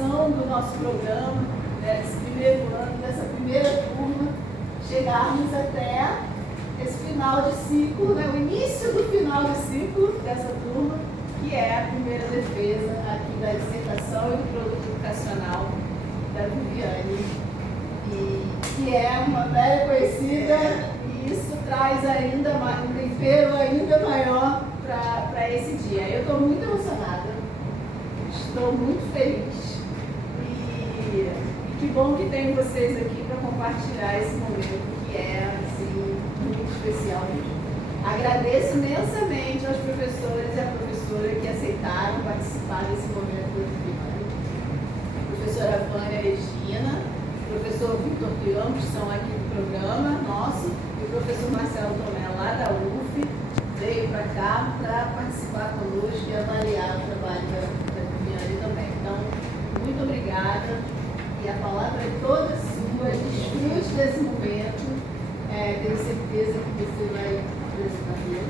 intenção do nosso programa, né, desse primeiro ano, dessa primeira turma, chegarmos até esse final de ciclo, né, o início do final de ciclo dessa turma, que é a primeira defesa aqui da dissertação e do produto educacional da Viviane, e que é uma velha conhecida, e isso traz ainda um tempero ainda maior para esse dia. Eu estou muito emocionada, estou muito feliz, e que bom que tenho vocês aqui para compartilhar esse momento, que é assim, muito especial mesmo. Agradeço imensamente aos professores e à professora que aceitaram participar desse momento do Viviane. Professora Vânia Regina, professor Vitor Campos, são aqui do programa nosso, e o professor Marcelo Tomé, lá da UF, veio para cá para participar conosco e avaliar o trabalho da Viviane também. Então, muito obrigada, e a palavra é toda sua, desfrute desse momento, tenho certeza que você vai apresentar bem.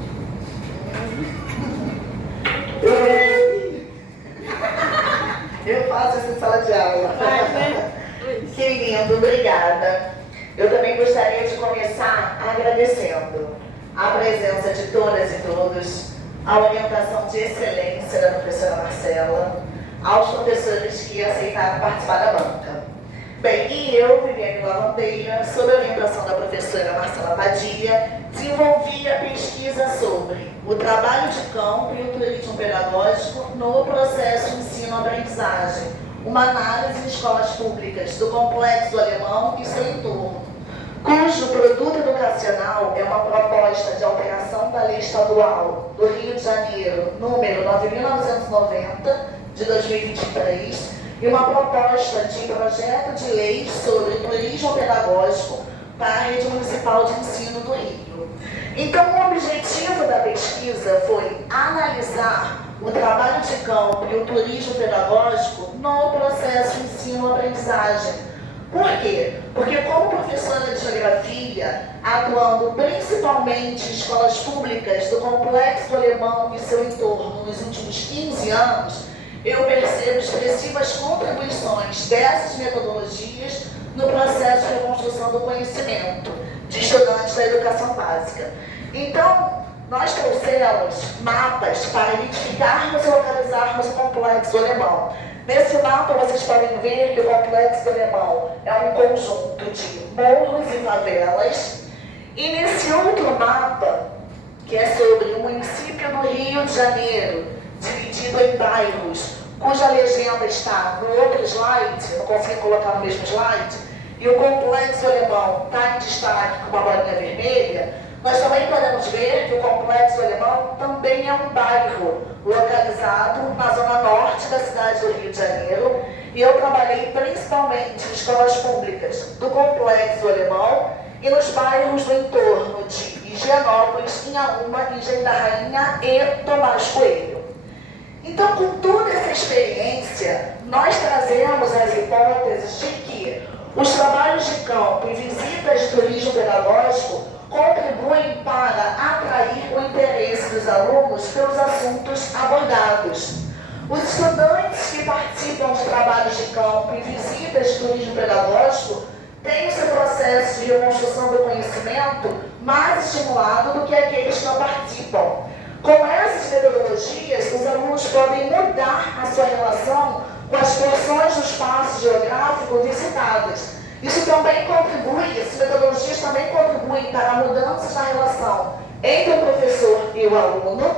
Eu faço essa sala de aula. Que lindo, obrigada. Eu também gostaria de começar agradecendo a presença de todas e todos, a orientação de excelência da professora Marcela, aos professores que aceitaram participar da banca. Bem, e eu, Viviane Lavandeira, sob a orientação da professora Marcela Padilha, desenvolvi a pesquisa sobre o trabalho de campo e o turismo pedagógico no processo ensino-aprendizagem, uma análise em escolas públicas do Complexo Alemão e seu entorno, cujo produto educacional é uma proposta de alteração da Lei Estadual do Rio de Janeiro, número 9.990, de 2023, e uma proposta de projeto de lei sobre turismo pedagógico para a Rede Municipal de Ensino do Rio. Então, o objetivo da pesquisa foi analisar o trabalho de campo e o turismo pedagógico no processo ensino-aprendizagem. Por quê? Porque como professora de geografia, atuando principalmente em escolas públicas do Complexo Alemão e seu entorno nos últimos 15 anos, eu percebo expressivas contribuições dessas metodologias no processo de reconstrução do conhecimento de estudantes da educação básica. Então, nós trouxemos mapas para identificarmos e localizarmos o Complexo Alemão. Nesse mapa vocês podem ver que o Complexo Alemão é um conjunto de morros e favelas. E nesse outro mapa, que é sobre o município do Rio de Janeiro, dividido em bairros, cuja legenda está no outro slide, não consigo colocar no mesmo slide, e o Complexo Alemão está em destaque com uma bolinha vermelha, nós também podemos ver que o Complexo Alemão também é um bairro localizado na zona norte da cidade do Rio de Janeiro, e eu trabalhei principalmente em escolas públicas do Complexo Alemão e nos bairros do entorno de Higienópolis, Inhaúma, Engenho da Rainha e Tomás Coelho. Então, com toda essa experiência, nós trazemos as hipóteses de que os trabalhos de campo e visitas de turismo pedagógico contribuem para atrair o interesse dos alunos pelos assuntos abordados. Os estudantes que participam de trabalhos de campo e visitas de turismo pedagógico têm o seu processo de reconstrução do conhecimento mais estimulado do que aqueles que não participam. Com essas metodologias, os alunos podem mudar a sua relação com as porções do espaço geográfico visitadas. Isso também contribui, essas metodologias também contribuem para mudanças na relação entre o professor e o aluno,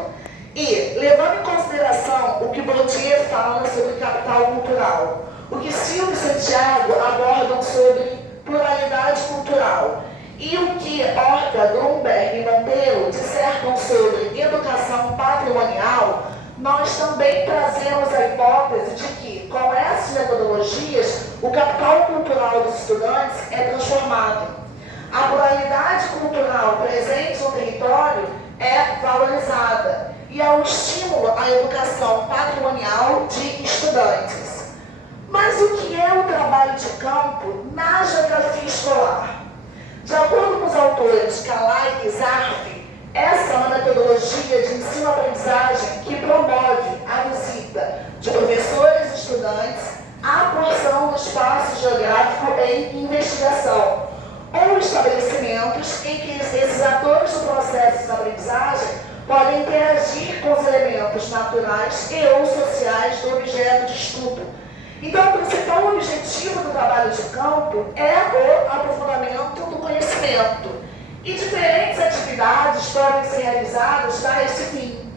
e levando em consideração o que Bourdieu fala sobre capital cultural, o que Silvio e Santiago abordam sobre pluralidade cultural, e o que Horta, Grunberg e Monteiro dissertam sobre educação patrimonial, nós também trazemos a hipótese de que, com essas metodologias, o capital cultural dos estudantes é transformado. A pluralidade cultural presente no território é valorizada e há um estímulo à educação patrimonial de estudantes. Mas o que é o trabalho de campo na geografia escolar? De acordo com os autores Calai e Zarf, essa é uma metodologia de ensino-aprendizagem que promove a visita de professores e estudantes a geográfico em investigação, ou estabelecimentos em que esses atores do processo de aprendizagem podem interagir com os elementos naturais e ou sociais do objeto de estudo. Então, o principal objetivo do trabalho de campo é o aprofundamento do conhecimento. E diferentes atividades podem ser realizadas para esse fim,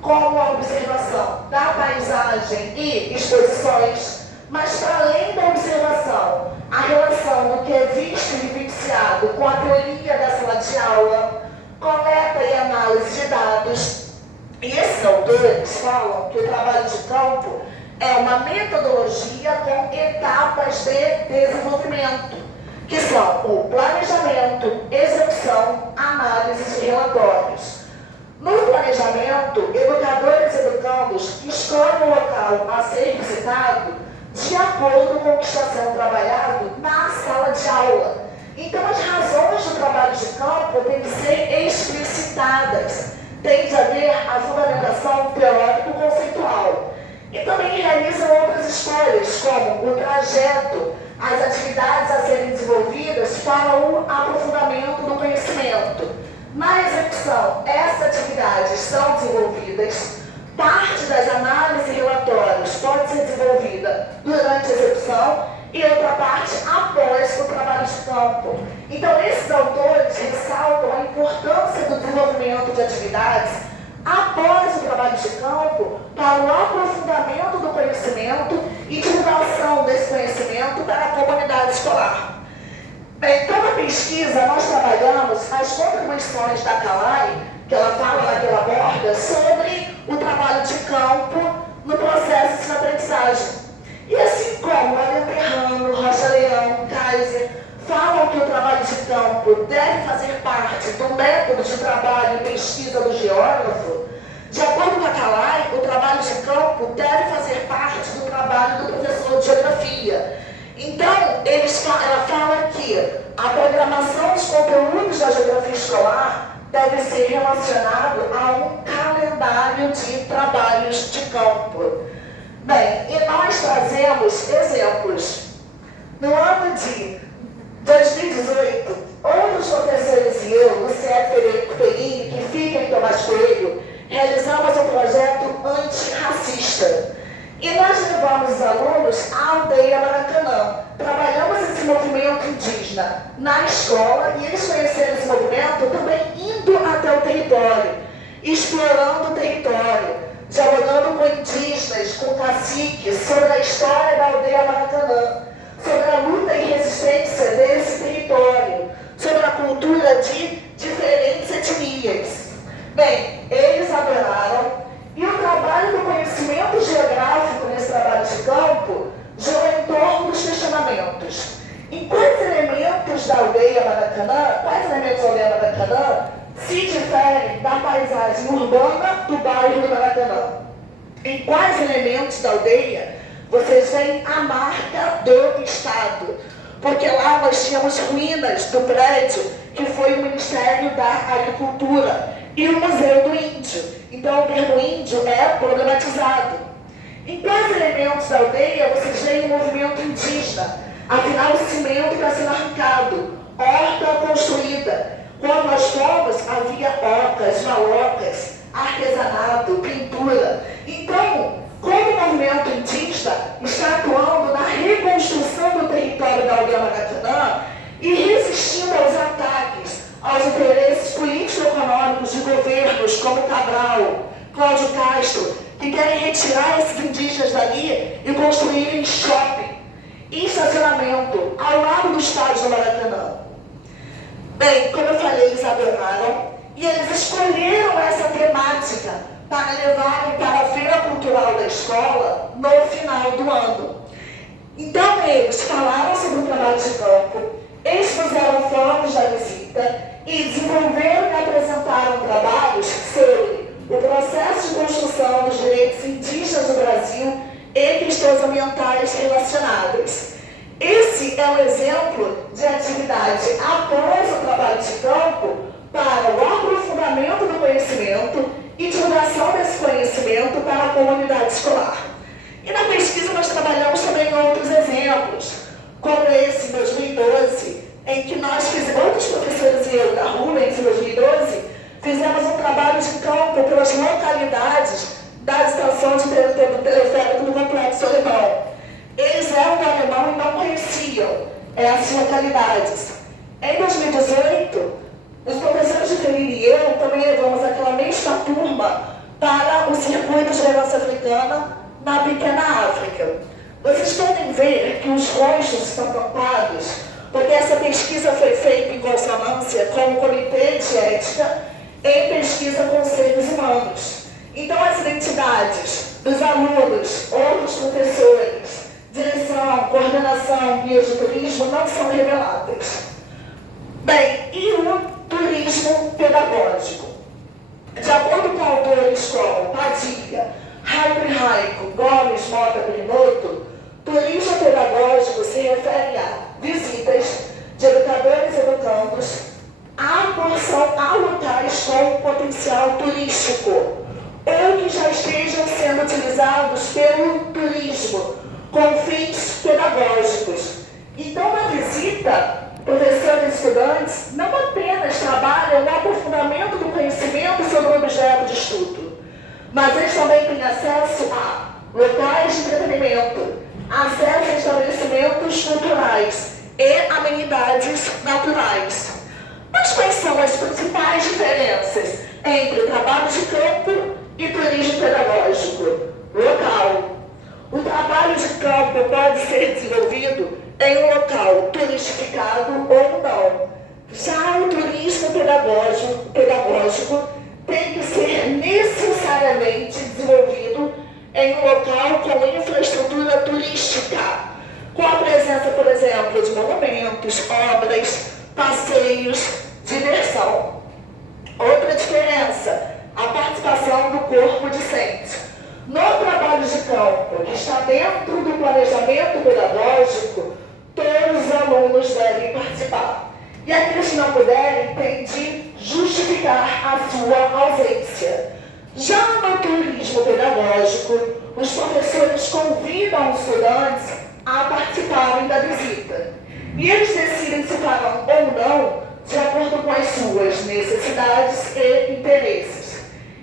como a observação da paisagem e exposições, mas para além da observação, a relação do que é visto e vivenciado com a teoria da sala de aula, coleta e análise de dados. E esses autores falam que o trabalho de campo é uma metodologia com etapas de desenvolvimento, que são o planejamento, execução, análise e relatórios. No planejamento, educadores e educandos escolhem o local a ser visitado de acordo com o que está sendo trabalhado na sala de aula. Então, as razões do trabalho de campo têm que ser explicitadas. Tem de haver a fundamentação teórico-conceitual. E também realizam outras escolhas, como o trajeto, as atividades a serem desenvolvidas para o aprofundamento do conhecimento. Na execução, essas atividades são desenvolvidas, parte das análises e relatórios pode ser desenvolvida durante a execução e outra parte após o trabalho de campo. Então, esses autores ressaltam a importância do desenvolvimento de atividades após o trabalho de campo para o aprofundamento do conhecimento e divulgação desse conhecimento para a comunidade escolar. Bem, toda pesquisa nós trabalhamos as contribuições da CALAI, que ela fala, que ela aborda, sobre o trabalho de campo no processo de aprendizagem. E assim como Alenterrano, Rocha Leão, Kaiser falam que o trabalho de campo deve fazer parte do método de trabalho e pesquisa do geógrafo, de acordo com a CALAI, o trabalho de campo deve fazer parte do trabalho do professor de geografia. Então, ela fala que a programação dos conteúdos da geografia escolar deve ser relacionado a um calendário de trabalhos de campo. Bem, e nós trazemos exemplos. No ano de 2018, outros professores e eu, Luciano Perini, que fica em Tomás Coelho, realizamos um projeto antirracista. E nós levamos os alunos à aldeia Maracanã. Trabalhamos esse movimento indígena na escola e eles conheceram esse movimento também indo até o território, explorando o território, dialogando com indígenas, com caciques, sobre a história da aldeia Maracanã, sobre a luta e resistência desse território, sobre a cultura de diferentes etnias. Bem, eles adoraram. E o trabalho do conhecimento geográfico nesse trabalho de campo girou em torno dos questionamentos. Em quais elementos da aldeia Maracanã se diferem da paisagem urbana do bairro do Maracanã? Em quais elementos da aldeia vocês veem a marca do Estado? Porque lá nós tínhamos ruínas do prédio que foi o Ministério da Agricultura e o Museu do Índio. Então, o termo índio é problematizado. Em quais elementos da aldeia vocês veem o movimento indígena? Afinal, o cimento está sendo arrancado, horta construída. Quando nós fomos, havia ocas, malocas, artesanato, pintura. Então, como o movimento indígena está atuando na reconstrução do território da aldeia Maracanã e resistindo aos ataques, aos interesses político-econômicos de governos como Cabral, Cláudio Castro, que querem retirar esses indígenas dali e construírem shopping e estacionamento ao lado do estádio do Maracanã. Bem, como eu falei, eles adoraram e eles escolheram essa temática para levarem para a Feira Cultural da escola no final do ano. Então, eles falaram sobre o trabalho de campo, expuseram fotos da visita e desenvolveram e apresentaram trabalhos sobre o processo de construção dos direitos indígenas do Brasil e questões ambientais relacionadas. Esse é um exemplo de atividade após o trabalho de campo para o aprofundamento do conhecimento e divulgação desse conhecimento para a comunidade escolar. E na pesquisa nós trabalhamos também outros exemplos, como conheciam essas localidades. Em 2018, os professores de Ferreira e eu também levamos aquela mesma turma para o circuito de herança africana na pequena África. Vocês podem ver que os rostos estão tampados, porque essa pesquisa foi feita em consonância com o Comitê de Ética em Pesquisa com Seres Humanos. Então, as identidades dos alunos, outros professores, direção, coordenação, guias de turismo não são reveladas. Bem, e o turismo pedagógico? De acordo com autores como Padilha, Raico, Gomes, Mota, Brinoto, turismo pedagógico se refere a visitas de educadores e educandos a locais com potencial turístico ou que já estejam sendo utilizados pelo turismo com fins pedagógicos. Então, na visita, professores e estudantes não apenas trabalham no aprofundamento do conhecimento sobre o objeto de estudo, mas eles também têm acesso a locais de entretenimento, acesso a estabelecimentos culturais e amenidades naturais. Mas quais são as principais diferenças entre trabalho de campo e turismo pedagógico? Local. O trabalho de campo pode ser desenvolvido em um local turistificado ou não. Já o turismo pedagógico tem que ser necessariamente desenvolvido em um local com infraestrutura turística, com a presença, por exemplo, de monumentos, obras, passeios, diversão. Outra diferença, a participação do corpo docente. No trabalho de campo, que está dentro do planejamento pedagógico, todos os alunos devem participar. E aqueles que não puderem têm de justificar a sua ausência. Já no turismo pedagógico, os professores convidam os estudantes a participarem da visita. E eles decidem se farão ou não de acordo com as suas necessidades e interesses.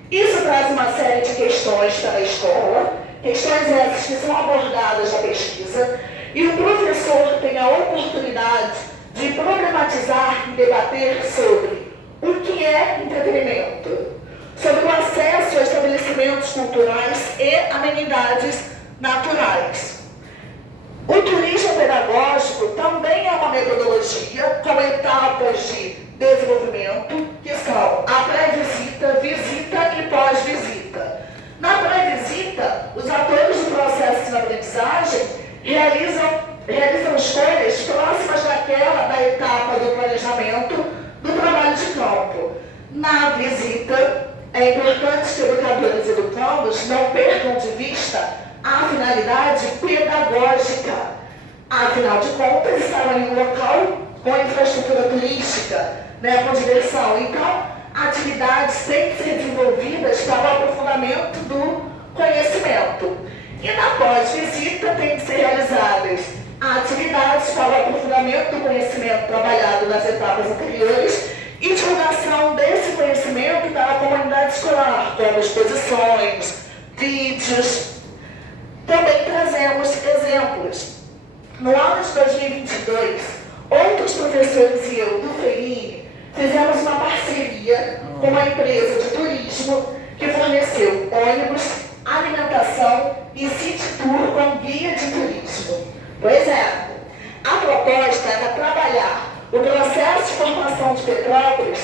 Isso traz uma série de questões para a escola, questões essas que são abordadas na pesquisa, e o professor tem a oportunidade de problematizar e debater sobre o que é entretenimento, sobre o acesso a estabelecimentos culturais e amenidades naturais. O turismo pedagógico também é uma metodologia com etapas de desenvolvimento, que são a pré-visita, visita e pós-visita. Na pré-visita, os atores do processo de aprendizagem realizam escolhas próximas da etapa do planejamento do trabalho de campo. Na visita, é importante que educadores e educandos não percam de vista a finalidade pedagógica. Afinal de contas, estarão em um local com infraestrutura turística, com diversão. Então, atividades têm que ser desenvolvidas para o aprofundamento do conhecimento. E na pós-visita tem que ser realizadas atividades para o aprofundamento do conhecimento trabalhado nas etapas anteriores e divulgação desse conhecimento para a comunidade escolar, como exposições, vídeos. Também trazemos exemplos. No ano de 2022, outros professores e eu do FEINE fizemos uma parceria com uma empresa de turismo que forneceu ônibus, alimentação e city tour com guia de turismo. Pois é, a proposta era trabalhar o processo de formação de Petrópolis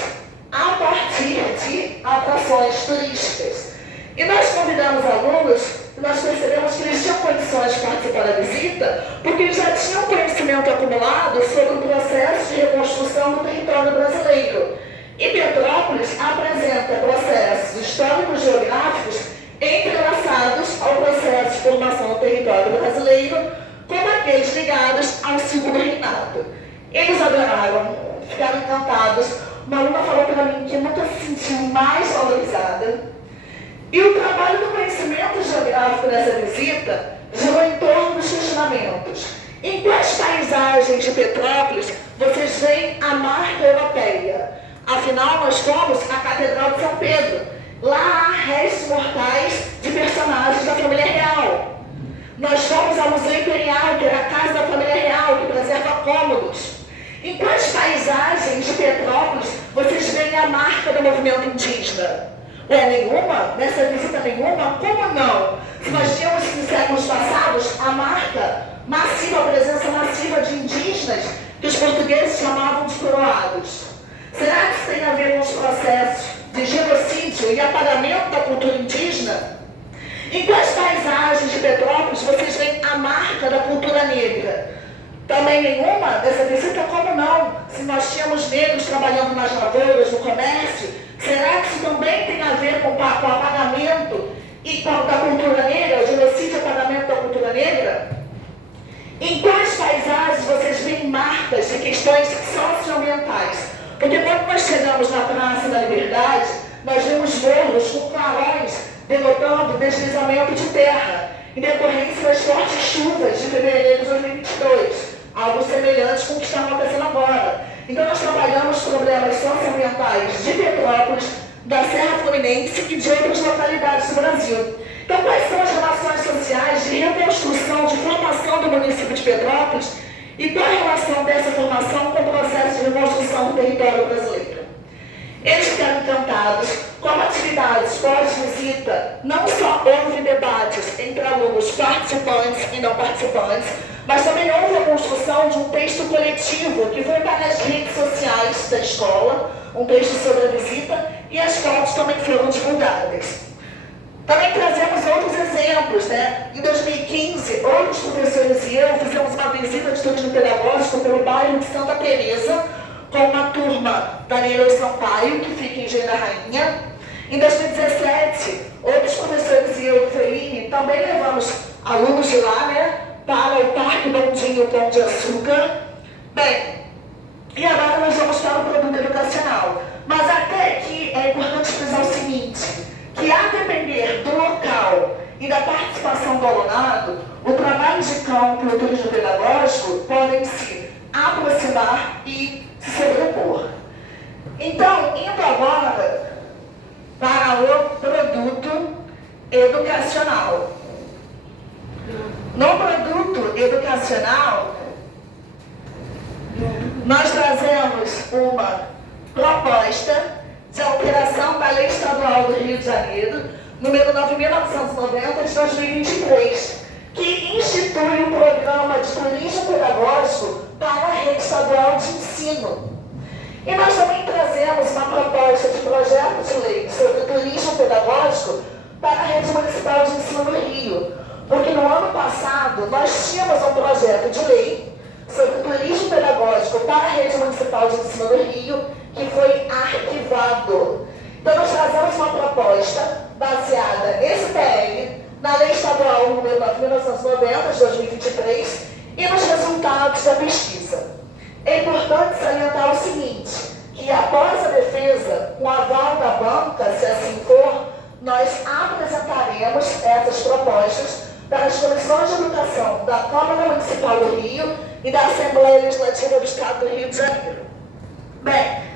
a partir de atrações turísticas. E nós convidamos alunos e nós percebemos que eles tinham condições de participar da visita porque eles já tinham conhecimento acumulado sobre o processo de reconstrução do território brasileiro. E Petrópolis apresenta processos históricos geográficos entrelaçados ao processo de formação do território brasileiro, como aqueles ligados ao segundo reinado. Eles adoraram, ficaram encantados. Uma aluna falou para mim que nunca se sentiu mais valorizada. E o trabalho do conhecimento geográfico nessa visita girou em torno dos questionamentos. Em quais paisagens de Petrópolis vocês veem a marca europeia? Afinal, nós fomos à Catedral de São Pedro. Lá há restos mortais de personagens da família real. Nós fomos ao Museu Imperial, que era a casa da família real, que preserva paisagens de Petrópolis, vocês veem a marca do movimento indígena? Nenhuma? Nessa visita nenhuma? Como não? Se nós tínhamos em séculos passados a marca massiva, a presença massiva de indígenas que os portugueses chamavam de coroados. Será que isso tem a ver com os processos de genocídio e apagamento da cultura indígena? Em quais paisagens de Petrópolis vocês veem a marca da cultura negra? Também nenhuma dessa visita? Como não? Se nós tínhamos negros trabalhando nas lavouras, no comércio, será que isso também tem a ver com o apagamento da cultura negra, o genocídio e apagamento da cultura negra? Em quais paisagens vocês veem marcas de questões socioambientais? Porque quando nós chegamos na Praça da Liberdade, nós vemos morros com clarões denotando deslizamento de terra, em decorrência das fortes chuvas de fevereiro de 2022, algo semelhante com o que está acontecendo agora. Então nós trabalhamos problemas socioambientais de Petrópolis, da Serra Fluminense e de outras localidades do Brasil. Então quais são as relações sociais de reconstrução, de formação do município de Petrópolis e qual a relação dessa formação com o processo de reconstrução do território brasileiro? Eles ficaram encantados como atividades pós-visita. Não só houve debates entre alunos participantes e não participantes, mas também houve a construção de um texto coletivo que foi para as redes sociais da escola, um texto sobre a visita, e as fotos também foram divulgadas. Também trazemos outros exemplos, né? Em 2015, outros professores e eu fizemos uma visita de turismo pedagógico pelo bairro de Santa Teresa, com uma turma da Neiva Sampaio, que fica em Engenho da Rainha. Em 2017, outros professores e eu do FEINE também levamos alunos de lá, né, para o Parque Bondinho Pão de Açúcar. Bem, e agora nós vamos para o produto educacional. Mas até aqui é importante frisar o seguinte, que a depender do local e da participação do alunado, o trabalho de campo e o turismo pedagógico podem se aproximar e se sobrepor. Então, indo agora para o produto educacional. No produto educacional, nós trazemos uma proposta de alteração da Lei Estadual do Rio de Janeiro, número 9.990 de 2023, que institui um programa de turismo pedagógico para a rede estadual de ensino. E nós também trazemos uma proposta de projeto de lei sobre turismo pedagógico para a rede municipal de ensino do Rio, porque no ano passado nós tínhamos um projeto de lei sobre turismo pedagógico para a rede municipal de ensino do Rio, que foi arquivado. Então nós trazemos uma proposta baseada nesse PL, na Lei Estadual número 9.990 de 2023 e nos resultados da pesquisa. É importante salientar o seguinte, que após a defesa, com aval da banca, se assim for, nós apresentaremos essas propostas para as comissões de educação da Câmara Municipal do Rio e da Assembleia Legislativa do Estado do Rio de Janeiro. Bem,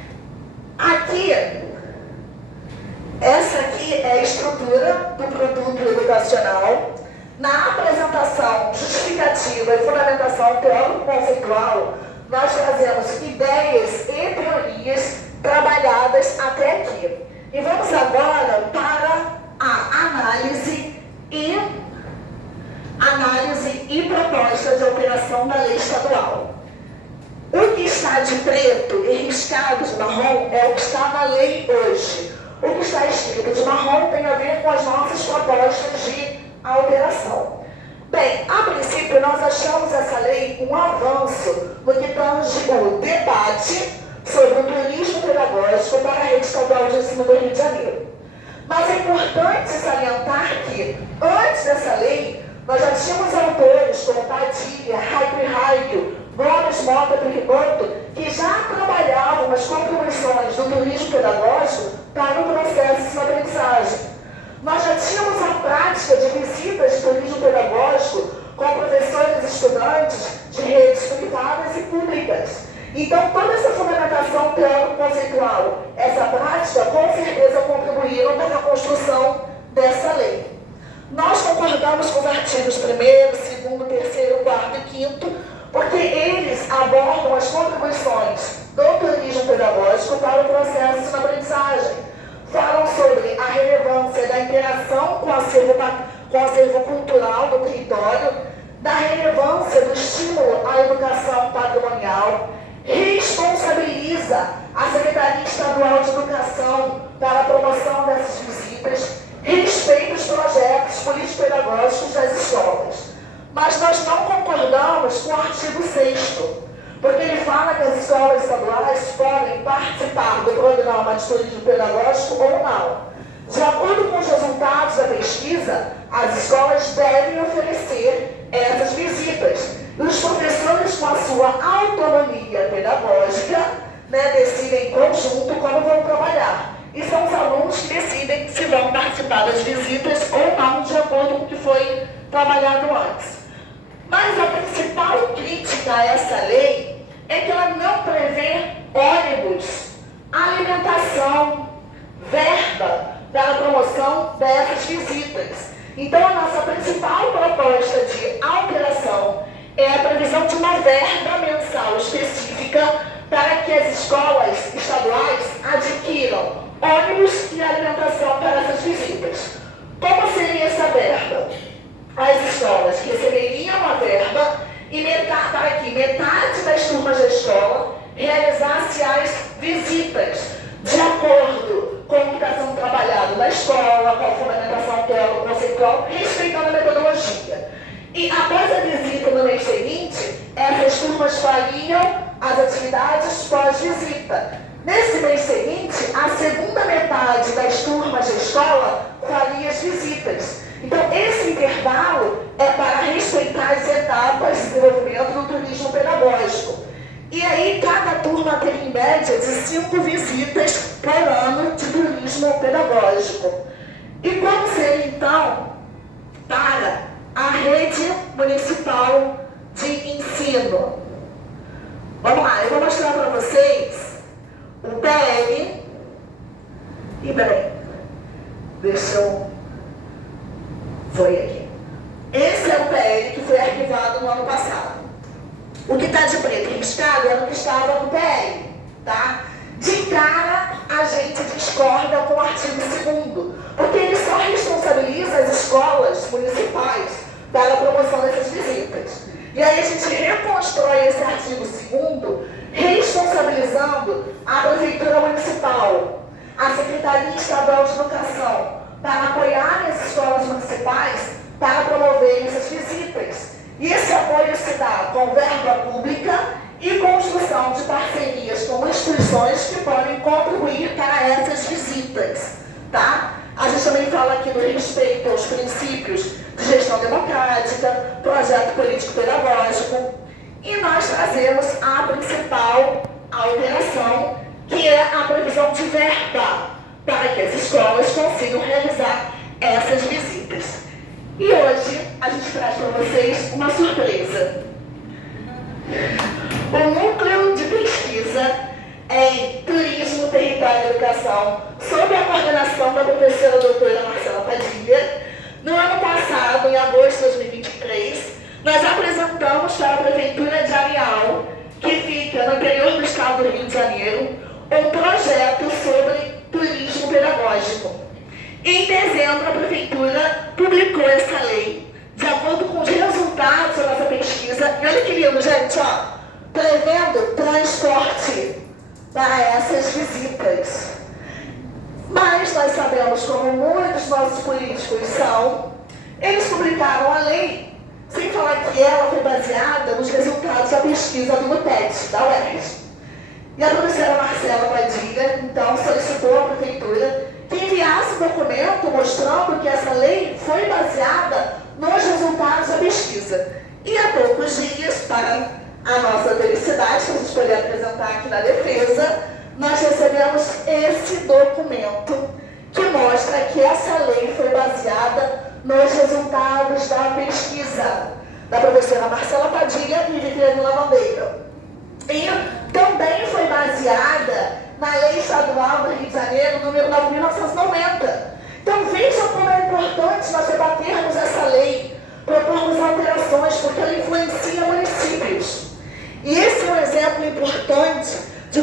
essa aqui é a estrutura do produto educacional. Na apresentação justificativa e fundamentação teórico-conceitual, nós trazemos ideias e teorias trabalhadas até aqui. E vamos agora para a análise e proposta de alteração da lei estadual. O que está de preto e riscado de marrom é o que está na lei hoje. O que está escrito de marrom tem a ver com as nossas propostas de alteração. Bem, a princípio nós achamos essa lei um avanço no que tange o debate sobre o turismo pedagógico para a rede estadual de ensino do Rio de Janeiro. Mas é importante salientar que, antes dessa lei, nós já tínhamos autores como Padilha, Raio, Gomes, Mota e Rigoto, que já trabalhavam nas contribuições do turismo pedagógico para o processo de ensino-aprendizagem. Nós já tínhamos a prática de visitas de turismo pedagógico com professores e estudantes de redes privadas e públicas. Então, toda essa fundamentação teórico-conceitual, essa prática, com certeza contribuíram para a construção dessa lei. Nós concordamos com os artigos 1º, 2º, 3º, 4º e 5º, porque eles abordam as contribuições do turismo pedagógico para o processo de ensino-aprendizagem. Falam sobre a relevância da interação com o acervo cultural do território, da relevância do estímulo à educação patrimonial, responsabiliza a Secretaria Estadual de Educação para a promoção dessas visitas, respeita os projetos político-pedagógicos das escolas. Mas nós não concordamos com o artigo 6º, porque ele fala que as escolas estaduais podem participar do programa de turismo pedagógico ou não. De acordo com os resultados da pesquisa, as escolas devem oferecer essas visitas. E os professores, com a sua autonomia pedagógica, decidem em conjunto como vão trabalhar. E são os alunos que decidem se vão participar das visitas ou não, de acordo com o que foi trabalhado antes. Mas a principal crítica a essa lei é que ela não prevê ônibus, alimentação, verba para a promoção dessas visitas. Então, a nossa principal proposta de alteração é a previsão de uma verba mensal específica para que as escolas estaduais adquiram ônibus e alimentação para essas visitas. Como seria essa verba? As escolas receberiam a verba e para que metade das turmas da escola realizasse as visitas de acordo com o que está sendo trabalhado na escola, com a fundamentação teórico-conceitual, respeitando a metodologia. E após a visita no mês seguinte, essas turmas fariam as atividades pós-visita. Nesse mês seguinte, a segunda metade das turmas da escola faria as visitas. Então, esse intervalo é para respeitar as etapas de desenvolvimento do turismo pedagógico. E aí, cada turma tem em média de 5 visitas por ano de turismo pedagógico. E como seria, então, para a rede municipal de ensino? Vamos lá, eu vou mostrar para vocês o PL. E peraí, deixa eu... Foi aqui. Esse é o PL que foi arquivado no ano passado. O que está de preto riscado é o que estava no PL, tá? De cara, a gente discorda com o artigo 2º, porque ele só responsabiliza as escolas municipais para a promoção dessas visitas. E aí a gente reconstrói esse artigo 2º, responsabilizando a Prefeitura Municipal, a Secretaria Estadual de Educação, para apoiarem as escolas municipais para promoverem essas visitas. E esse apoio se dá com verba pública e construção de parcerias com instituições que podem contribuir para essas visitas, tá? A gente também fala aqui do respeito aos princípios de gestão democrática, projeto político-pedagógico, e nós trazemos a principal alteração, que é a previsão de verba para que as escolas consigam realizar essas visitas. E hoje a gente traz para vocês uma surpresa. O Núcleo de Pesquisa em Turismo, Território e Educação, sob a coordenação da professora doutora Marcela Padilha, no ano passado, em agosto de 2023, nós apresentamos para a Prefeitura de Areal, que fica no interior do estado do Rio de Janeiro, um projeto sobre turismo pedagógico. Em dezembro, a Prefeitura publicou essa lei, de acordo com os resultados da nossa pesquisa. E olha que lindo, gente, ó, prevendo transporte para essas visitas. Mas nós sabemos, como muitos nossos políticos são, eles publicaram a lei sem falar que ela foi baseada nos resultados da pesquisa do NUPET, da UERJ. E a professora Marcela Padilha, então, solicitou à Prefeitura que enviasse um documento mostrando que essa lei foi baseada nos resultados da pesquisa. E há poucos dias, para a nossa felicidade, que a gente poder apresentar aqui na defesa, nós recebemos esse documento que mostra que essa lei foi baseada nos resultados da pesquisa da professora Marcela Padilha e Viviane Lavandeira. E também foi baseada na Lei Estadual do Rio de Janeiro, número 9.990. Então vejam como é importante nós debatermos essa lei, propormos alterações, porque ela influencia municípios. E esse é um exemplo importante de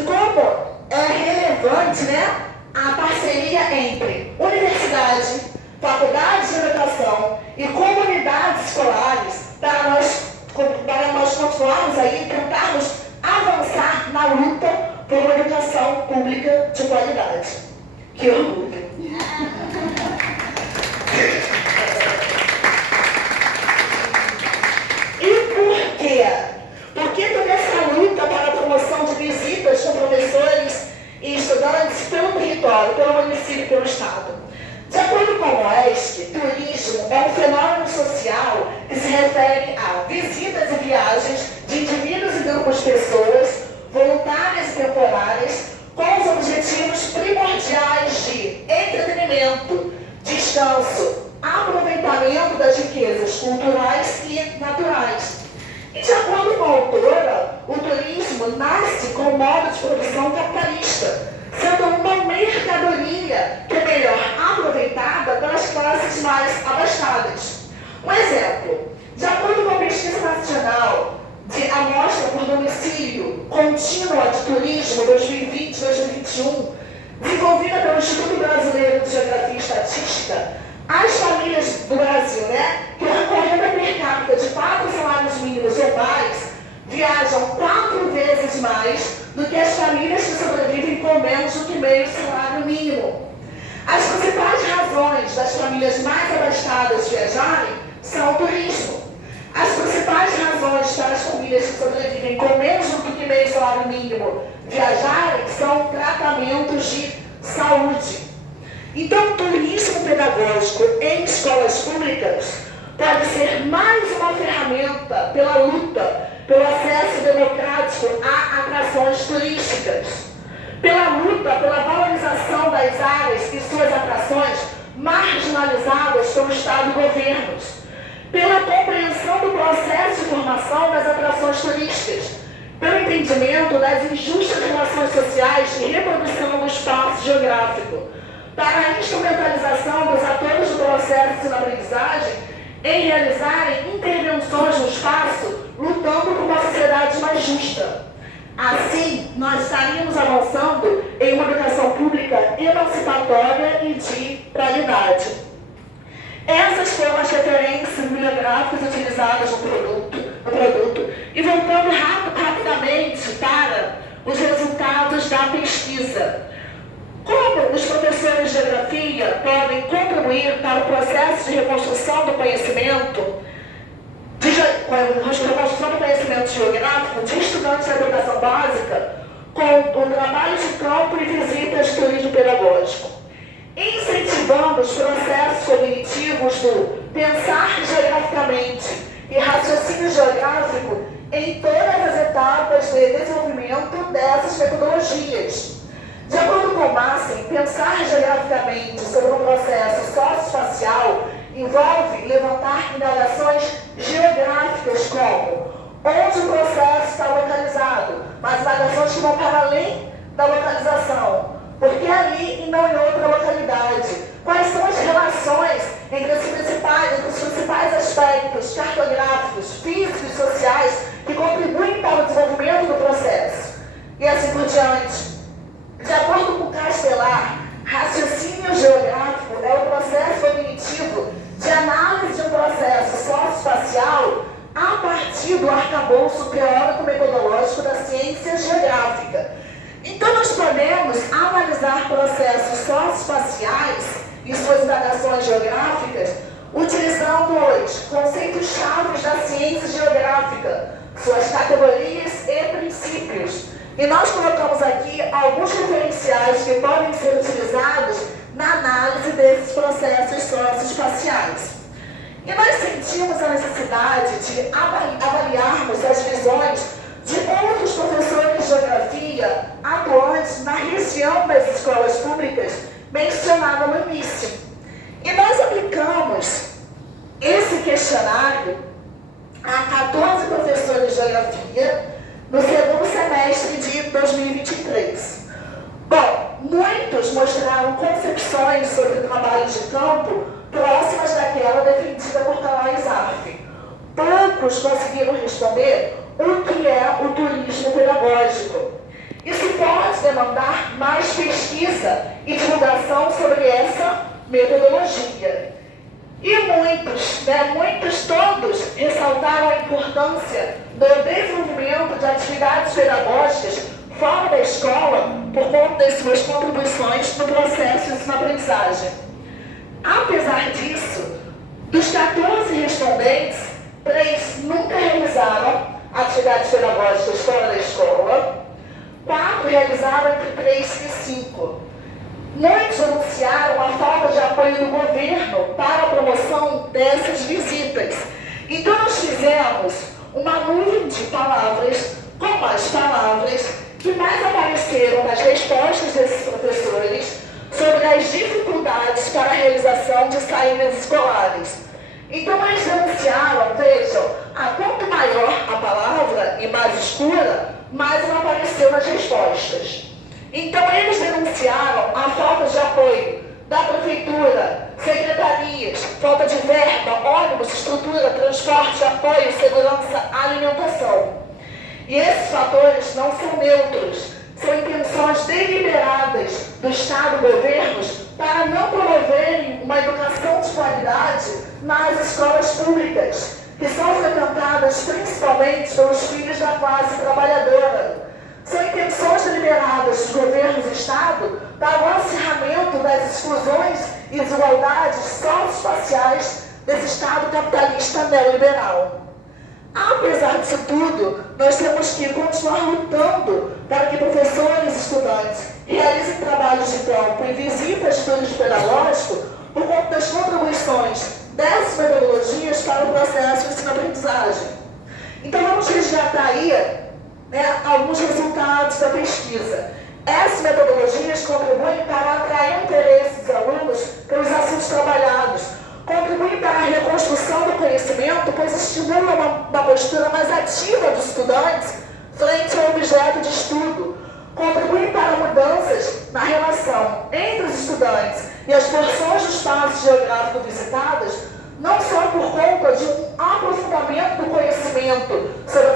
continuarmos aí, tentarmos avançar na luta por uma educação pública de qualidade. Que orgulho! E por quê? Por que toda essa luta para a promoção de visitas com professores e estudantes pelo território, pelo município e pelo Estado? De acordo com o OESC, turismo é um fenômeno social que se refere a visitas e viagens de indivíduos e grupos de pessoas, voluntárias e temporárias, com os objetivos primordiais de entretenimento, descanso, aproveitamento das riquezas culturais e naturais. E de acordo com a autora, o turismo nasce com modo de produção capitalista, sendo uma mercadoria que é melhor aproveitada pelas classes mais abastadas. Um exemplo, de acordo com a pesquisa nacional de amostra por domicílio contínua de turismo 2020-2021, desenvolvida pelo Instituto Brasileiro de Geografia e Estatística, as famílias do Brasil, que recorrendo a per capita de 4 salários mínimos ou mais, viajam 4 vezes mais do que as famílias que sobrevivem com menos do que meio salário mínimo. As principais razões das famílias mais abastadas viajarem são o turismo. As principais razões para as famílias que sobrevivem com menos do que meio salário mínimo viajarem são tratamentos de saúde. Então, o turismo pedagógico em escolas públicas pode ser mais uma ferramenta pela luta, pelo acesso democrático a atrações turísticas, pela luta, pela valorização das áreas e suas atrações marginalizadas pelo Estado e governos, pela compreensão do processo de formação das atrações turísticas, pelo entendimento das injustas relações sociais e reprodução do espaço geográfico, para a instrumentalização dos atores do processo de ensino-aprendizagem em realizarem intervenções no espaço, lutando por uma sociedade mais justa. Assim, nós estaríamos avançando em uma educação pública emancipatória e de qualidade. Essas foram as referências bibliográficas utilizadas no produto. E voltando rapidamente para os resultados da pesquisa. Como os professores de geografia podem contribuir para o processo de reconstrução do conhecimento, geográfico de estudantes da educação básica com o trabalho de campo e visitas de turismo pedagógico, incentivando os processos cognitivos do pensar geograficamente e raciocínio geográfico em todas as etapas de desenvolvimento dessas metodologias. De acordo com Massen, pensar geograficamente sobre um processo socioespacial envolve levantar indagações geográficas como onde o processo está localizado, mas indagações que vão para além da localização. Por que ali e não em outra localidade? Quais são as relações entre os principais aspectos cartográficos, físicos e sociais que contribuem para o desenvolvimento do processo? E assim por diante. De acordo com Castelar, raciocínio geográfico é o processo cognitivo de análise de um processo socioespacial a partir do arcabouço teórico-metodológico da ciência geográfica. Então, nós podemos analisar processos socioespaciais e suas indagações geográficas utilizando os conceitos-chave da ciência geográfica, suas categorias e princípios. E nós colocamos aqui alguns referenciais que podem ser utilizados na análise desses processos socioespaciais. E nós sentimos a necessidade de avaliarmos as visões de outros professores de geografia atuantes na região das escolas públicas mencionada no início. E nós aplicamos esse questionário a 14 professores de geografia no segundo semestre de 2023. Bom, muitos mostraram concepções sobre o trabalho de campo próximas daquela defendida por Calais Arf. Poucos conseguiram responder o que é o turismo pedagógico. Isso pode demandar mais pesquisa e divulgação sobre essa metodologia. E muitos, todos, ressaltaram a importância do desenvolvimento de atividades pedagógicas fora da escola por conta das suas contribuições no processo de ensino-aprendizagem. Apesar disso, dos 14 respondentes, 3 nunca realizaram atividades pedagógicas fora da escola, 4 realizaram entre 3 e 5. Muitos denunciaram a falta de apoio do governo para a promoção dessas visitas. Então nós fizemos uma nuvem de palavras com as palavras que mais apareceram nas respostas desses professores sobre as dificuldades para a realização de saídas escolares. Então eles denunciaram, vejam, quanto maior a palavra e mais escura, mais ela apareceu nas respostas. Então eles denunciaram a falta de apoio da prefeitura, secretarias, falta de verba, ônibus, estrutura, transporte, apoio, segurança, alimentação. E esses fatores não são neutros, são intenções deliberadas do Estado e governos para não promoverem uma educação de qualidade nas escolas públicas, que são frequentadas principalmente pelos filhos da classe trabalhadora. São intenções deliberadas dos governos e Estado para o acirramento das exclusões e desigualdades socioespaciais desse Estado capitalista neoliberal. Apesar disso tudo, nós temos que continuar lutando para que professores e estudantes realizem trabalhos de campo e visitas de turismo pedagógico por conta das contribuições dessas metodologias para o processo de ensino-aprendizagem. Então vamos resgatar aí alguns resultados da pesquisa. Essas metodologias contribuem para atrair o interesse dos alunos pelos assuntos trabalhados, contribuem para a reconstrução do conhecimento, pois estimulam uma postura mais ativa dos estudantes frente ao objeto de estudo, contribuem para mudanças na relação entre os estudantes e as porções do espaço geográfico visitadas, não só por conta de um aprofundamento do conhecimento sobre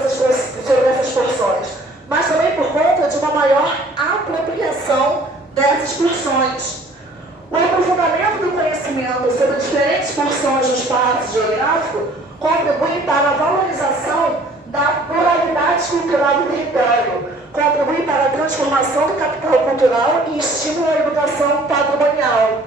essas porções, mas também por conta de uma maior apropriação dessas porções. O aprofundamento do conhecimento sobre diferentes porções do espaço geográfico contribui para a valorização da pluralidade cultural do território, contribui para a transformação do capital cultural e estimula a educação patrimonial.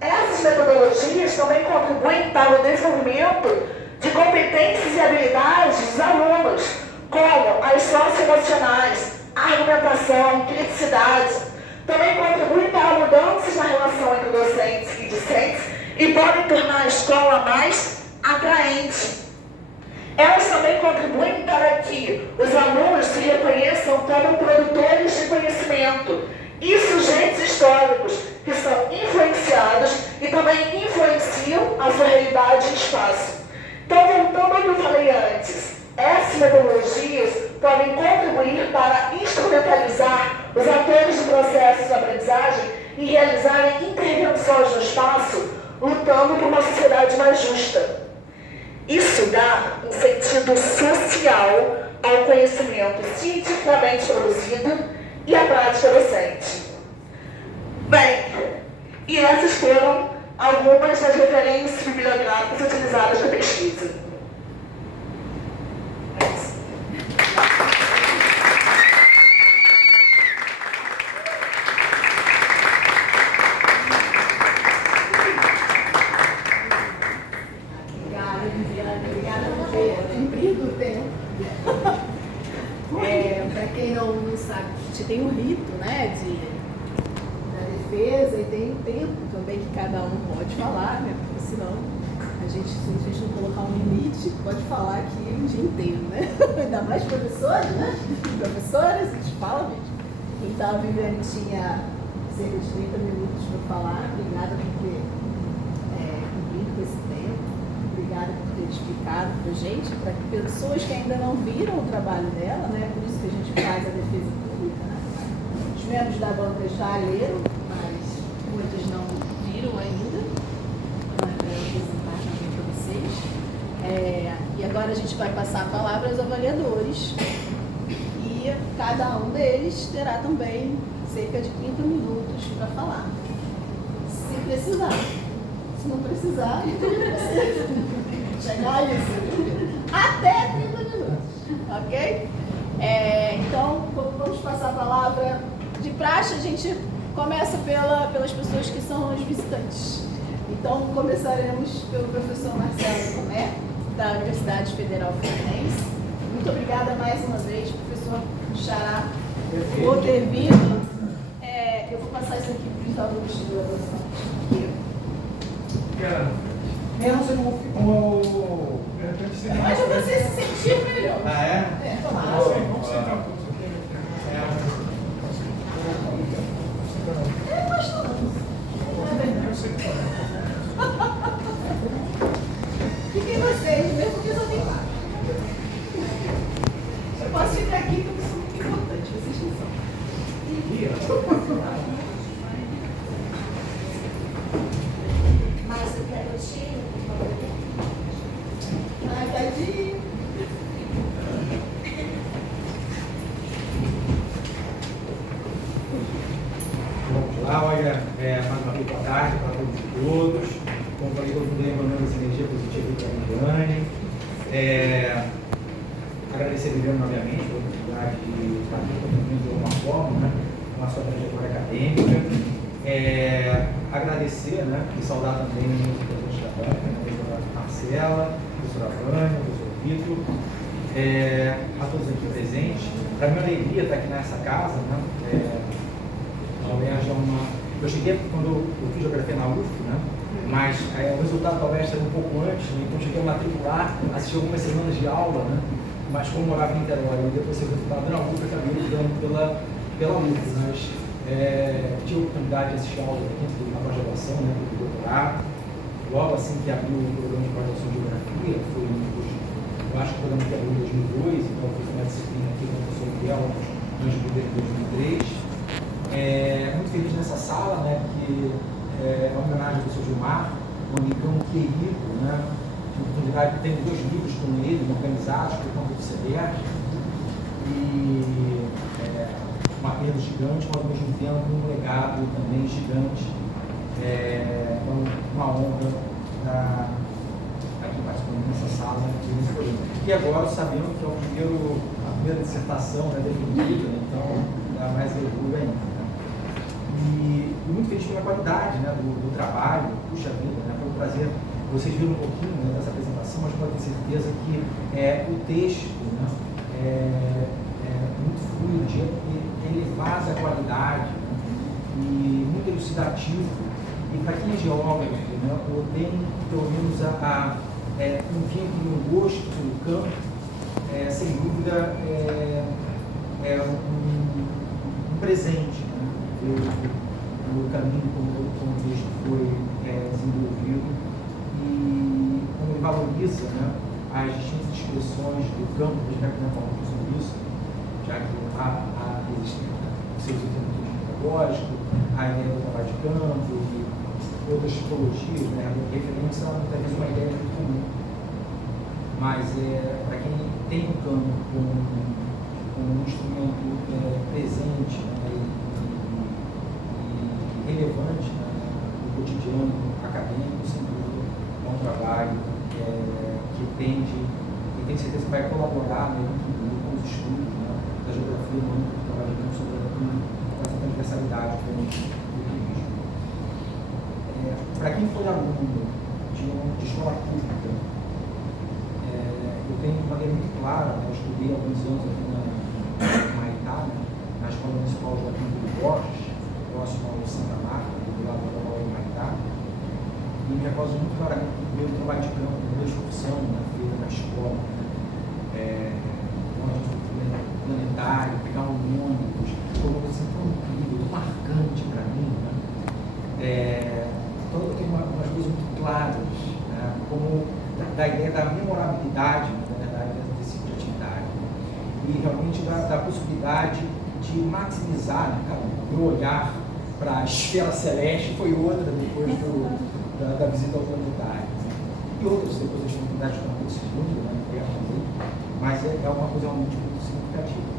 Essas metodologias também contribuem para o desenvolvimento de competências e habilidades dos alunos, como as socioemocionais, argumentação, criticidade. Também contribuem para mudanças na relação entre docentes e discentes e podem tornar a escola mais atraente. Elas também contribuem para que os alunos se reconheçam como produtores de conhecimento e sujeitos históricos que são influenciados e também influenciam a sua realidade e espaço. Então, voltando ao que eu falei antes, essas metodologias podem contribuir para instrumentalizar os atores do processo de aprendizagem e realizarem intervenções no espaço, lutando por uma sociedade mais justa. Isso dá um sentido social ao conhecimento cientificamente produzido e à prática docente. Bem, e essas foram algumas das referências bibliográficas utilizadas na pesquisa. Para quem não sabe, a gente tem um rito, né, da defesa e tem um tempo também que cada um pode falar, né, porque senão se a gente não colocar um limite, pode falar aqui o dia inteiro, né? Ainda mais professores, né? Professoras, a gente fala, gente. Então a Viviane tinha cerca de 30 minutos para falar. Obrigada por ter cumprido com esse tempo. Obrigada por ter explicado para a gente, para pessoas que ainda não viram o trabalho dela, né? Por isso que a gente faz a defesa pública, né? Os membros da banca já leram, mas muitos não viram ainda. E agora a gente vai passar a palavra aos avaliadores e cada um deles terá também cerca de 30 minutos para falar. Se precisar. Se não precisar, chegar a isso. Até 30 minutos. Ok? Então, vamos passar a palavra. De praxe, a gente começa pelas pessoas que são os visitantes. Então, começaremos pelo professor Marcelo Tomé, da Universidade Federal Fluminense. Muito obrigada mais uma vez, professor Xará, por ter vindo. Eu vou passar isso aqui para os alunos de graduação. Menos Mas você se sentiu melhor. Ah, é? Claro. Vamos sentar um pouco. Fiquem vocês, mesmo que eu só tenho quatro. Eu posso ficar aqui porque eu sou muito importante, vocês não são. Mas eu quero tiro, por favor. Ai, tadinho. Vamos lá, olha, mais uma vez boa tarde para todos e todos. Como falei, todo mundo emanando essa energia positiva para a Mariane. Agradecer a Viviane, obviamente, pela oportunidade de estar aqui contribuindo de alguma forma, né, na sua trajetória acadêmica. Agradecer, né, e saudar também os representantes da banca, né, a professora Marcela, a professora Vânia, o professor Vitor, a todos aqui presentes. Para mim é uma alegria estar aqui nessa casa, né, talvez eu cheguei quando eu fiz geografia na UF, né, mas o resultado talvez seja um pouco antes, né, então eu cheguei a matricular, assisti algumas semanas de aula, né, mas como morava em Niterói, e depois eu resultado na UF, acabei estudando pela UF, mas tive a oportunidade de assistir aula dentro da pós-graduação, né, do doutorado. Logo assim que abriu o programa de pós-graduação de geografia, foi eu acho que o programa que abriu em 2002, então eu fiz uma disciplina aqui com o professor Miguel, antes do governo de 2003. Muito feliz nessa sala, né, que é uma homenagem ao professor Gilmar, um amigão querido, né, tive a oportunidade, tenho 2 livros com ele, organizados, por conta do CBR, e uma perda gigante, mas ao mesmo tempo um legado também gigante. Então, uma honra estar aqui participando dessa sala, nesse programa. E agora, sabendo que é a primeira dissertação, né, definitiva, né, então dá mais orgulho ainda. Né? E muito feliz pela qualidade, né, do trabalho, puxa vida, né, foi um prazer. Vocês viram um pouquinho, né, dessa apresentação, mas pode ter certeza que o texto, né, muito fluido, elevada qualidade, né, e muito elucidativo. E para quem é geógrafo, né, ou tem pelo menos um vínculo, um gosto pelo campo, sem dúvida um presente, né, o caminho como o texto foi desenvolvido e como ele valoriza, né, as distintas expressões do campo, a gente vai comentar um pouco sobre isso, já que existem seus entendimentos pedagógicos, a ideia do trabalho de campo e outras tipologias, né, referentes a muitas vezes uma ideia muito comum. Mas para quem tem o campo como um instrumento presente, né, e relevante, né, no cotidiano acadêmico, sem dúvida, é um trabalho que tende, e tenho certeza que vai colaborar, né, com os estudos, né, da geografia humana, que trabalha muito sobre essa transversalidade do turismo. Para quem foi aluno de escola pública, eu tenho de maneira muito clara, né, eu estudei há alguns anos aqui na Maitá, né, na Escola Municipal Joaquim Bruno Borges, próximo ao Santa Marta, do lado da Lagoa Maitá, e me recordo muito claramente do meu trabalho de campo, da minha excursão, né, feita na escola, né, planetário, pegar um ônibus, foi uma coisa assim tão incrível, tão marcante para mim, né? Então eu tenho umas coisas muito claras, né? Como da ideia da memorabilidade, na verdade, desse tipo de atividade. E realmente da possibilidade de maximizar, né, cara, o meu olhar para a esfera celeste foi outra depois da visita ao planetário. Né? E outras depois da oportunidade de conhecer esse mundo, né? Mas é uma coisa realmente muito significativa.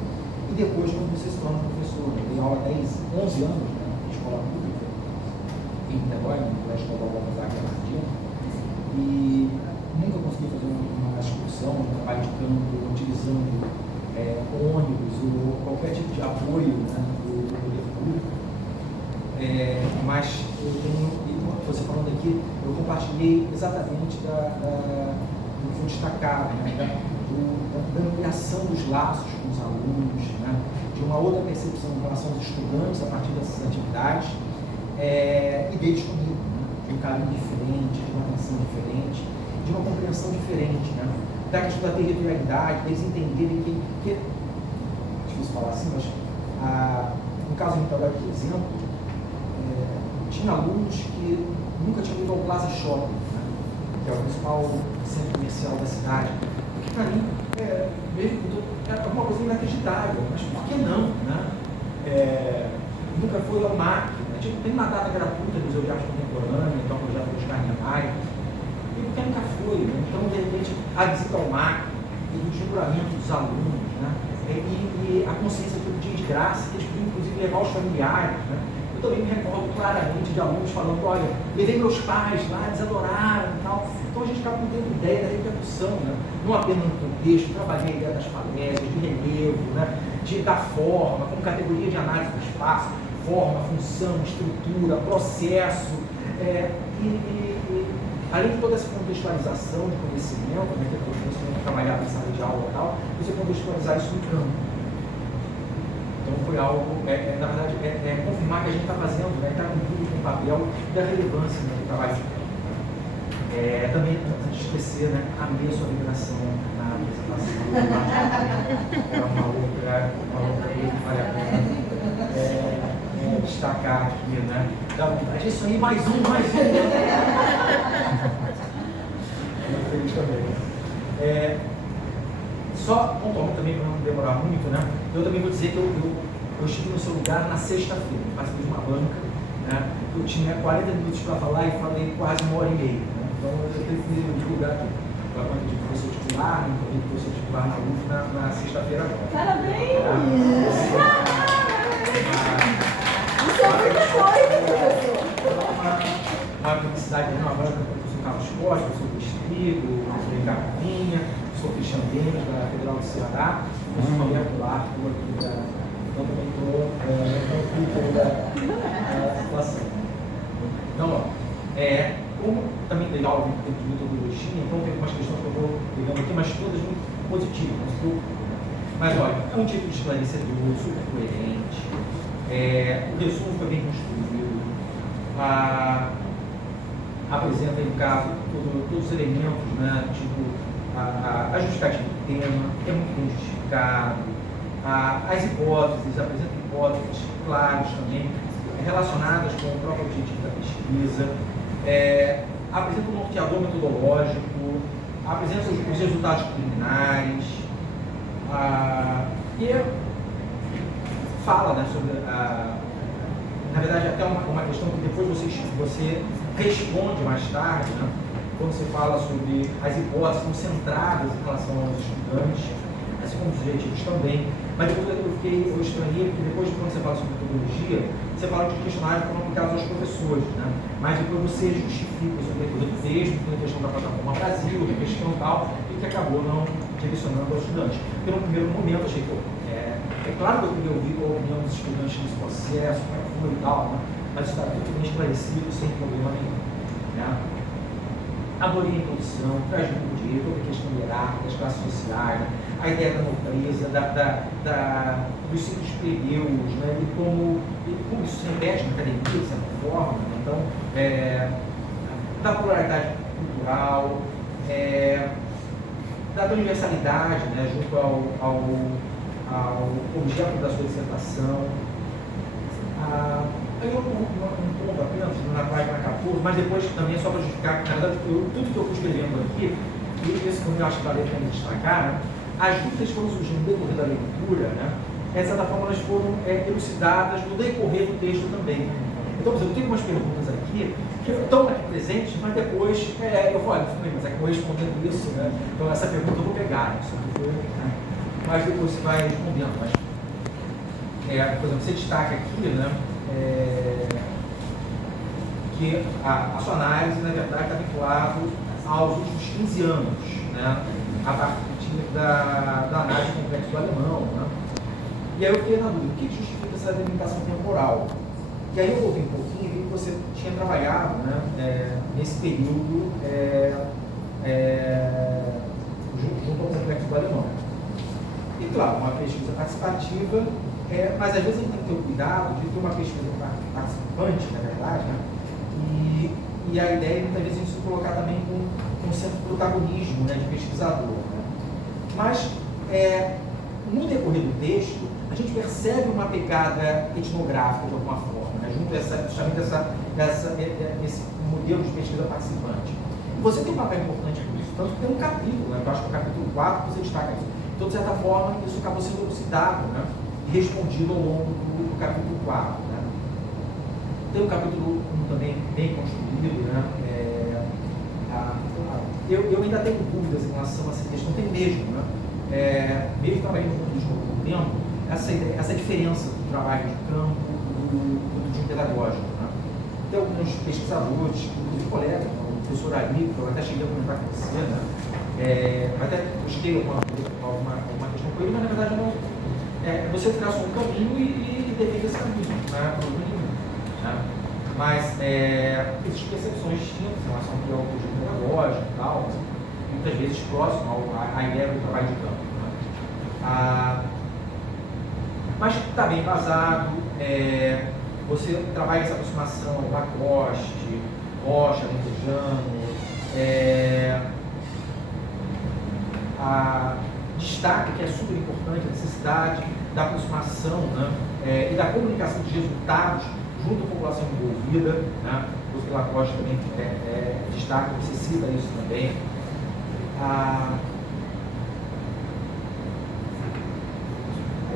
E depois, quando você se torna professor, né? Tem aula há 11 anos, né, em escola pública, em Niterói, no Colégio Estadual Gonzaga Martins, e nunca consegui fazer uma excursão, um trabalho de campo, utilizando ônibus ou qualquer tipo de apoio, né, do poder público. Mas eu tenho, você falando aqui, eu compartilhei exatamente do que foi destacado, né, da ampliação dos laços com os alunos, né, de uma outra percepção em relação aos estudantes a partir dessas atividades, e deles comigo, né, de um carinho diferente, de uma atenção diferente, de uma compreensão diferente, né, da questão da territorialidade, deles entenderem que é difícil falar assim, mas no caso do Vitória, por exemplo, tinha alunos que nunca tinham ido ao Plaza Shopping, né, que é o principal centro comercial da cidade, que para mim é uma coisa inacreditável, mas por que não? Né? Nunca foi ao MAC, né? Tem uma data gratuita do Museu de Arte Contemporânea, então o projeto Oscar Niemeyer, e porque nunca foi, né? Então de repente a visita ao MAC e o desdobramento dos alunos, né? E a consciência do dia de graça, que eles podiam inclusive levar os familiares, né? Eu também me recordo claramente de alunos falando, olha, levei meus pais lá, eles adoraram e tal. Então a gente acaba tendo ideia da repercussão, né? Não apenas no contexto, trabalhei a ideia das palestras, de relevo, né? Da forma, como categoria de análise do espaço, forma, função, estrutura, processo, além de toda essa contextualização de conhecimento, né, que é trabalhar em sala de aula e tal, você contextualizar isso no campo. Então foi algo, na verdade, confirmar que a gente está fazendo, né, está cumprindo com o papel da relevância, né, do trabalho de campo. Também, antes de esquecer, né, amei a sua vibração na apresentação. É uma outra coisa que vale a pena destacar aqui, né? É isso aí, mais um. Muito feliz também. Só pontualmente também, para não demorar muito, né? Eu também vou dizer que eu estive no seu lugar na sexta-feira, participei de uma banca, né? Eu tinha 40 minutos para falar e falei quase 1h30, né? Então eu tenho que divulgar aqui. A banca de professor titular, né? Eu professor titular na UF na sexta-feira agora. Parabéns! Isso é muita coisa, professor! Uma publicidade de uma banca com o professor Carlos Costa, o professor Bestrigo, o professor Ricardo Vinha, o professor Cristian Demes, da Federal do Ceará, o professor Roberto Larco, aqui da. Então também estou da situação. Então, como também dei aula muito tempo de metodologia, então tem algumas questões que eu vou pegando aqui, mas todas muito positivas, não se preocupe. Mas olha, é um tipo de esclarecedor, super coerente, o resumo foi bem construído, apresenta aí no caso todos os elementos, né, tipo a justificativa do tema, é muito bem justificado, as hipóteses, apresenta hipóteses claras também, relacionadas com o próprio objetivo da pesquisa, apresenta um norteador metodológico, apresenta os resultados preliminares, e fala, né, sobre na verdade até uma questão que depois você responde mais tarde, né, quando você fala sobre as hipóteses que são centradas em relação aos estudantes, assim como os objetivos também. Mas depois eu estranhei, porque depois quando você fala sobre metodologia, você fala de questionários que foram aplicados aos professores, né? Mas depois você justifica sobre a leitura do texto, tem a questão da plataforma Brasil, tem a questão tal, e que acabou não direcionando aos estudantes. Porque no primeiro momento eu achei, claro que eu queria ouvir a opinião dos estudantes nesse processo, como foi e tal, né? Mas está tudo bem esclarecido, sem problema nenhum. Né? Adorei a introdução, traz muito direito, toda a questão hierárquica, das classes sociais, né? A ideia da nobreza, dos simples plebeus, né? E como isso se repete na academia, de certa forma, né? Então, da pluralidade cultural, da universalidade, né? Junto ao objeto da sua dissertação. Aí um ponto apenas na página 14, mas depois também só para justificar que, na verdade, tudo que eu fui escrevendo aqui, e esse que eu acho que vale a pena destacar, né, as dúvidas foram surgindo no decorrer da leitura, né, de certa forma elas foram elucidadas no decorrer do texto também. Então, por exemplo, eu tenho umas perguntas aqui que estão aqui presentes, mas depois eu vou, olha, mas é que eu vou respondendo isso, né, então essa pergunta eu vou pegar, isso aqui foi, né, mas depois você vai respondendo. Mas, por exemplo, você destaca aqui, né, que a sua análise, na verdade, está vinculada aos últimos 15 anos, né? A partir da análise do complexo do alemão. Né? E aí eu fiquei na dúvida, o que justifica essa delimitação temporal? E aí eu ouvi um pouquinho e vi que você tinha trabalhado, né, nesse período junto ao complexo do alemão. E claro, uma pesquisa participativa, mas às vezes a gente tem que ter o cuidado de ter uma pesquisa participante, na verdade, né? E a ideia muitas vezes é se colocar também com um certo protagonismo, né, de pesquisador. Né? Mas no decorrer do texto, a gente percebe uma pegada etnográfica de alguma forma, né? Junto a justamente esse modelo de pesquisa participante. Você tem um papel importante nisso, tanto que tem um capítulo, né? Eu acho que é o capítulo 4 que você destaca isso. Então, de certa forma, isso acabou sendo elucidado, né? E respondido ao longo do capítulo 4. Né? Tem um capítulo 1 também bem construído, né? Eu ainda tenho dúvidas em relação a essa questão, tem mesmo, né? Mesmo trabalhando com o pouco tempo, essa diferença do trabalho de campo do ensino pedagógico. Né? Tem alguns pesquisadores, inclusive colegas, o professor Ari, que eu até cheguei a comentar com você, né? Até busquei alguma questão com ele, mas na verdade não. Você traça um caminho e defende esse caminho, né? Né? Mas existem percepções distintas em relação ao projeto pedagógico e tal, muitas vezes próximo à ideia do trabalho de campo. Né? Mas está bem embasado, você trabalha essa aproximação Lacoste, Rocha, Lentejano, destaque que é super importante a necessidade da aproximação, né, e da comunicação de resultados junto à população envolvida, né? O que Lacoste também destaca, você cita isso também. A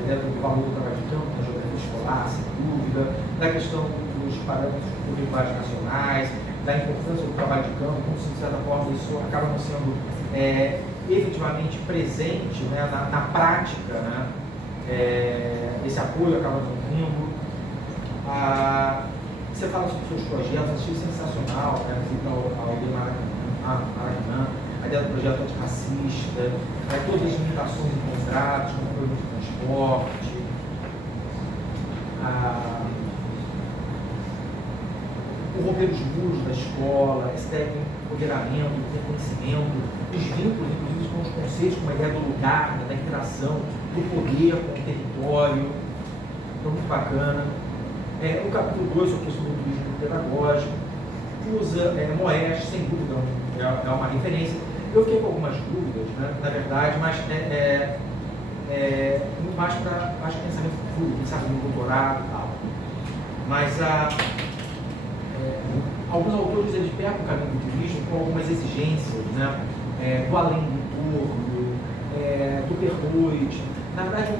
ideia do valor do trabalho de campo na geografia escolar, sem dúvida, da questão dos parâmetros curriculares nacionais, da importância do trabalho de campo, como se, de certa forma, isso acaba não sendo efetivamente presente, né, na prática, né? Esse apoio acaba não vindo. Você fala sobre os seus projetos, achei sensacional, né? Visita ao Maracanã, a ideia do projeto antirracista, todas as limitações encontradas, como o problema de transporte, o romper os muros da escola, esse empoderamento, do reconhecimento, os vínculos, inclusive com os conceitos, como a ideia do lugar, né, da interação, do poder com o território. Então, muito bacana. O capítulo 2, sobre a questão do turismo pedagógico, usa Moés, sem dúvida, é uma referência. Eu fiquei com algumas dúvidas, né, na verdade, mas muito mais para pensamento futuro, quem sabe no doutorado e tal. Mas alguns autores eles pegam o caminho do turismo com algumas exigências, né, do além do entorno, do pernoite, na verdade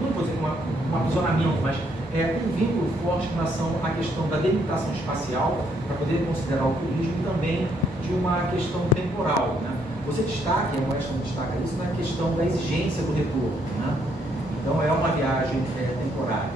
não vou dizer um aprisionamento, mas um vínculo forte em relação à questão da delimitação espacial, para poder considerar o turismo, e também de uma questão temporal. Né? Você destaca, a Moés destaca isso, na questão da exigência do retorno. Né? Então é uma viagem temporária.